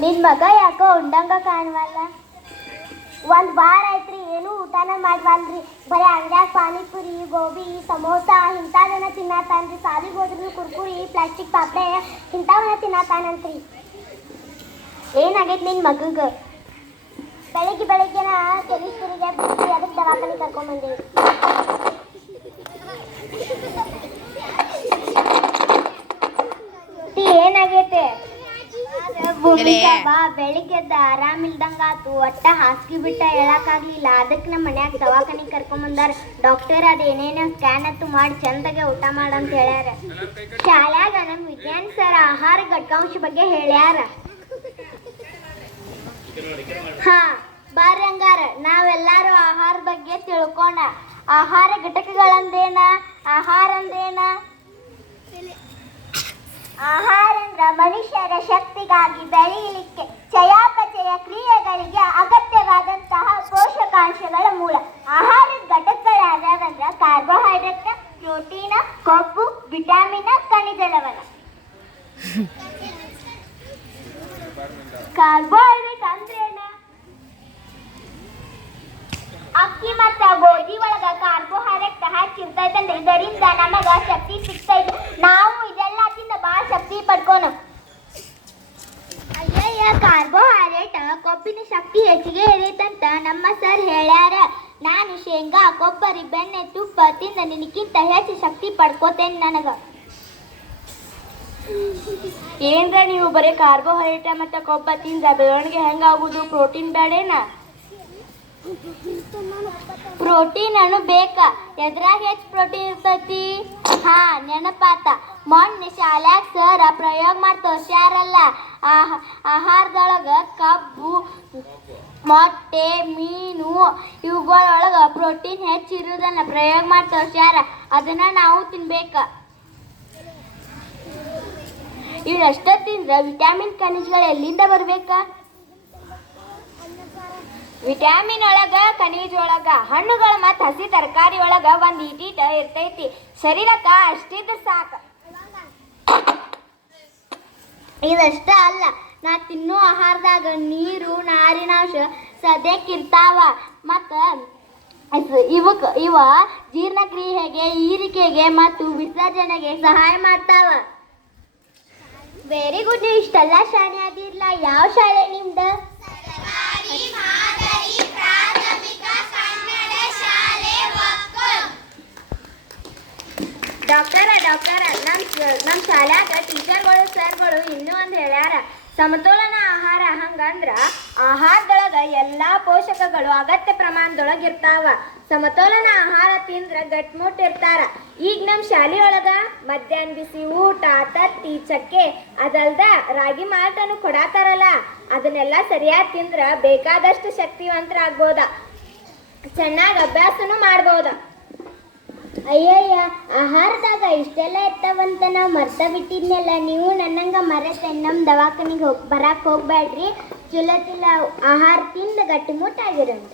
ನಿನ್ ಮಗ ಯಾಕೋ ಉಂಡಂಗ ಕಾಣವಲ್ಲ? ಒಂದ್ ವಾರ ಐತ್ರಿ ಏನು ಊಟನ ಮಾಡ್ವಲ್ರಿ. ಬರೀ ಅಂಗಡ್ಯಾಗ ಪಾನಿಪುರಿ, ಗೋಬಿ, ಸಮೋಸ, ಇಂಥದನ್ನ ತಿನ್ನತಾನ್ರಿ. ಸಾಲಿಗೆ ಹೋದ್ರು ಕುರ್ಕುರಿ ಪ್ಲಾಸ್ಟಿಕ್ ಪಾಪಡೆ ಇಂಥವನ್ನ ತಿನ್ನತಾನಂತ್ರಿ. ಏನಾಗೈತಿ ನಿನ್ ಮಗಗ? ಬೆಳಿಗ್ಗೆ ಬೆಳಿಗ್ಗೆನ ತೆಲಿಸ್ಪುರಿಗೆ ಬಿಟ್ಟು, ಅದಕ್ಕೆ ದವಾಖಾನೆ ಕರ್ಕೊಂಬಂದೇವಿ ಏನಾಗೈತೆ ಭೂಮಿಕಾ ಬಾ ಬೆಳಿಗ್ಗೆದ್ದ ಆರಾಮಿಲ್ದಂಗ ಆತು. ಒಟ್ಟ ಹಾಸಿಗೆ ಬಿಟ್ಟ ಹೇಳಕ್ಕಾಗ್ಲಿಲ್ಲ ಅದಕ್ಕೆ ನಮ್ಮ ಮನ್ಯಾಗ ದವಾಖಾನೆ ಕರ್ಕೊಂಬಂದಾರ ಡಾಕ್ಟರ್ ಅದ ಏನೇನೋ ಸ್ಕ್ಯಾನ್ ಅತ್ತು ಮಾಡಿ ಚಂದಗೆ ಊಟ ಮಾಡಂತ ಹೇಳ್ಯಾರ. ಶಾಲ್ಯಾಗ ನಮ್ಮ ವಿಜ್ಞಾನ ಸರ್ ಆಹಾರ ಘಟಕಾಂಶ ಬಗ್ಗೆ ಹೇಳ್ಯಾರ. ಹಾ ಬಾರಿ ಹಂಗಾರ. ನಾವೆಲ್ಲಾರು ಆಹಾರ ಬಗ್ಗೆ ತಿಳ್ಕೋಣ ಆಹಾರ ಘಟಕಗಳಂದೇನ ಆಹಾರ ಅಂದೇನ ಆಹಾರ ಅಂದ್ರ ಮನುಷ್ಯರ ಶಕ್ತಿಗಾಗಿ ಬೆಳೆಯಲಿಕ್ಕೆ ಚಯಾಪಚಯ ಕ್ರಿಯೆಗಳಿಗೆ ಅಗತ್ಯವಾದಂತಹ ಪೋಷಕಾಂಶಗಳ ಮೂಲ. ಆಹಾರದ ಘಟಕಗಳಾದವಂದ್ರ ಕಾರ್ಬೋಹೈಡ್ರೇಟ್ ಪ್ರೋಟೀನ್ ಕೊಬ್ಬು ವಿಟಮಿನ್ ಖನಿಜ ಲವಣ. ಕಾರ್ಬೋಹೈಡ್ರೇಟ್ ಅಂದ್ರೇನ ಅಕ್ಕಿ ಮತ್ತ ಗೋಧಿ ಒಳಗ ಕಾರ್ಬೋಹೈಡ್ರೇಟ್ ಹೆಚ್ಚಿರ್ತೈತಂದ್ರೆ ಇದರಿಂದ ನಮಗ ಶಕ್ತಿ ಸಿಗ್ತೈತಿ. ಶಕ್ತಿ ಪಡ್ಕೋಣ ಅಯ್ಯಯ್ಯ ಕಾರ್ಬೋಹೈಡ್ರೇಟ್ ಕೊಬ್ಬಿನ ಶಕ್ತಿ ಹೆಚ್ಚಿಗೆ ಇರೈತಂತ ನಮ್ಮ ಸರ್ ಹೇಳ್ಯಾರ. ನಾನು ಶೇಂಗಾ ಕೊಬ್ಬರಿ ಬೆಣ್ಣೆ ತುಪ್ಪ ತಿಂದ ನಿನಗಿಂತ ಹೆಚ್ಚು ಶಕ್ತಿ ಪಡ್ಕೋತೇನೆ ನನಗ. ಏನ್ರ ನೀವು ಬರೀ ಕಾರ್ಬೋಹೈಡ್ರೇಟ್ ಮತ್ತೆ ಕೊಬ್ಬ ತಿಂದ ಬೆಳವಣಿಗೆ ಹೆಂಗಾಗುದು ಪ್ರೋಟೀನ್ ಬೇಡೇನ ಪ್ರೋಟೀನ್ ಅನ್ನು ಬೇಕಾ. ಎದ್ರಾಗ ಹೆಚ್ಚು ಪ್ರೋಟೀನ್ ಇರ್ತೈತಿ? ಹಾ, ನೆನಪಾತ. ಮೊನ್ನೆ ಶಾಲ್ಯಾಗ ಸರ್ ಪ್ರಯೋಗ ಮಾಡಿ ತೋರ್ಸ್ಯಾರಲ್ಲ ಆಹ, ಆಹಾರದೊಳಗ ಕಬ್ಬು, ಮೊಟ್ಟೆ, ಮೀನು, ಇವುಗಳೊಳಗ ಪ್ರೋಟೀನ್ ಹೆಚ್ಚು ಇರುವುದನ್ನ ಪ್ರಯೋಗ ಮಾಡಿ ತೋರ್ಸ್ಯಾರ ಅದನ್ನ ನಾವು ತಿನ್ಬೇಕ. ಇವಷ್ಟೇ ತಿಂದ್ರ ವಿಟಮಿನ್ ಖನಿಜಗಳು ಎಲ್ಲಿಂದ ಬರ್ಬೇಕ? ವಿಟಮಿನ್ ಒಳಗ ಒಳಗ ಹಣ್ಣುಗಳು ಮತ್ತ ಹಸಿ ತರಕಾರಿ ಒಳಗ ಒಂದ್ ಈಟೀಟ ಇರ್ತೈತಿ. ಶರೀರಕ್ಕ ಅಷ್ಟಿದ್ರ ಸಾಕ. ಇದಷ್ಟ ಅಲ್ಲ, ನಾ ತಿನ್ನೋ ಆಹಾರದಾಗ ನೀರು, ನಾರಿನಾಂಶ ಸದ್ಯಕ್ಕಿರ್ತಾವ. ಮತ್ತ ಇವಕ್, ಇವ ಜೀರ್ಣಕ್ರಿಯೆಗೆ, ಈರಿಕೆಗೆ ಮತ್ತು ವಿಸರ್ಜನೆಗೆ ಸಹಾಯ ಮಾಡ್ತಾವ. ವೆರಿ ಗುಡ್ ನೀವು ಇಷ್ಟೆಲ್ಲ ಶಾಣೆ ಆದಿಲ್ಲ ಯಾವ ಶಾಲೆ ನಿಮ್ದು? ಡಾಕ್ಟರ ಡಾಕ್ಟರ ನಮ್ಮ ನಮ್ಮ ಶಾಲ್ಯಾಗ ಟೀಚರ್ಗಳು, ಸರ್ಗಳು ಇನ್ನೂ ಒಂದು ಹೇಳ್ಯಾರ, ಸಮತೋಲನ ಆಹಾರ ಹಂಗಂದ್ರ ಆಹಾರದೊಳಗ ಎಲ್ಲಾ ಪೋಷಕಗಳು ಅಗತ್ಯ ಪ್ರಮಾಣದೊಳಗ ಇರ್ತಾವ. ಸಮತೋಲನ ಆಹಾರ ತಿಂದ್ರ ಗಟ್ಮುಟ್ ಇರ್ತಾರ. ಈಗ ನಮ್ಮ ಶಾಲೆಯೊಳಗ ಮಧ್ಯಾಹ್ನ ಬಿಸಿ ಊಟ, ತತ್ತಿ, ಚಕ್ಕೆ ಅದಲ್ದ ರಾಗಿ ಮಾಲ್ಟನು ಕೊಡಾತಾರಲ್ಲ, ಅದನ್ನೆಲ್ಲ ಸರಿಯಾಗಿ ತಿಂದ್ರ ಬೇಕಾದಷ್ಟು ಶಕ್ತಿವಂತರ ಆಗ್ಬೋದ ಚೆನ್ನಾಗಿ ಅಭ್ಯಾಸನೂ ಮಾಡ್ಬೋದ. ಅಯ್ಯಯ್ಯ, ಆಹಾರದಾಗ ಇಷ್ಟೆಲ್ಲ ಇರ್ತಾವಂತ ನಾವು ಮರ್ತ ಬಿಟ್ಟಿದ್ನಲ್ಲ, ನೀವು ನನ್ನಂಗ ಮರೆತೆ ನಮ್ಮ ದವಾಖಾನಿಗೆ ಹೋಗಿ ಬರಕ್ಕೆ ಹೋಗ್ಬೇಡ್ರಿ ಚಲೋ ಚಲೋ ಆಹಾರ ತಿಂದು ಗಟ್ಟಿಮುಟ್ಟಾಗಿರಂತ